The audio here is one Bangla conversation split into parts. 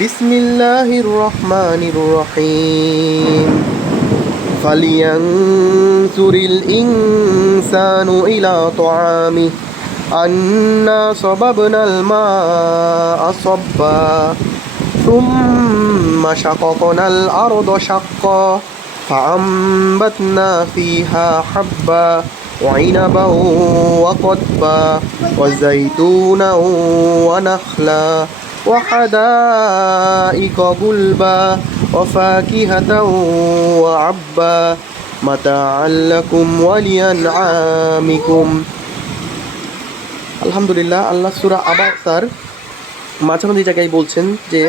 بسم الله الرحمن الرحيم. فلينظر الإنسان إلى طعامه. أنا صببنا الماء صبا. ثم شققنا الأرض شقا. فأنبتنا فيها حبا وعنبا وقضبا وزيتونا ونخلا. وحدائق غلبا وفاكهة وعبا متاعا لكم ولأنعامكم আলহামদুলিল্লাহ আল্লাহ সুরা আবার তার মাঝামাঝি জায়গায় বলছেন যে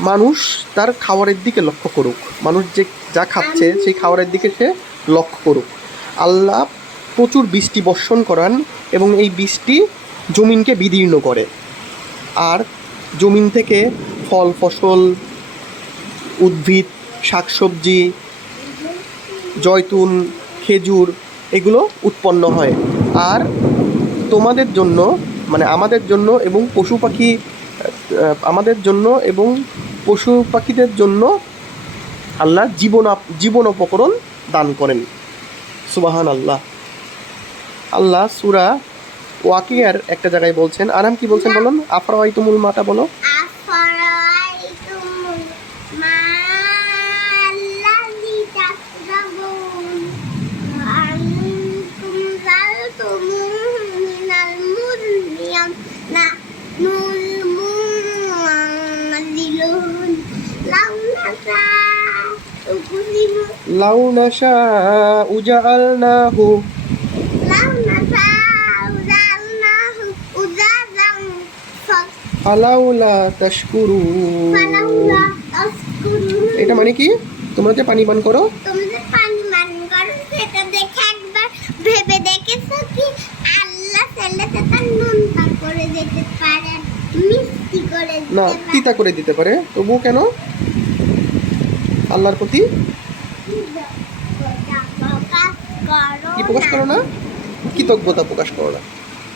মানুষ তার খাবারের দিকে লক্ষ্য করুক মানুষ যে যা খাচ্ছে সেই খাবারের দিকে সে লক্ষ্য করুক আল্লাহ প্রচুর বৃষ্টি বর্ষণ করান এবং এই বৃষ্টি জমিনকে বিদীর্ণ করে আর জমিন থেকে ফল, ফসল, উদ্ভিদ, শাকসবজি, জয়তুন, খেজুর এগুলো উৎপন্ন হয়। আর তোমাদের জন্য মানে আমাদের জন্য এবং পশু পাখি আমাদের জন্য এবং পশু পাখিদের জন্য আল্লাহ জীবন জীবন উপকরণ দান করেন। সুবাহান আল্লাহ আল্লাহ সুরা ওয়াকিয়ার একটা জায়গায় বলছেন আরাম কি বলছেন বলুন আফরাই তুমুল মাটা বলো أفرأيتم الماء الذي ফালাউলা তাশকুরু। এটা মানে কি? তোমরা যে পানি পান করো? পানি আল্লাহ না তিতা করে দিতে পারে। তবু কেন? আল্লাহর প্রতি কি প্রকাশ করো না? কৃতজ্ঞতা প্রকাশ করো না।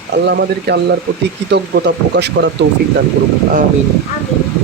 আল্লাহ আমাদেরকে আল্লাহর প্রতি কৃতজ্ঞতা প্রকাশ করার তৌফিক দান করুক। আমিন। আমি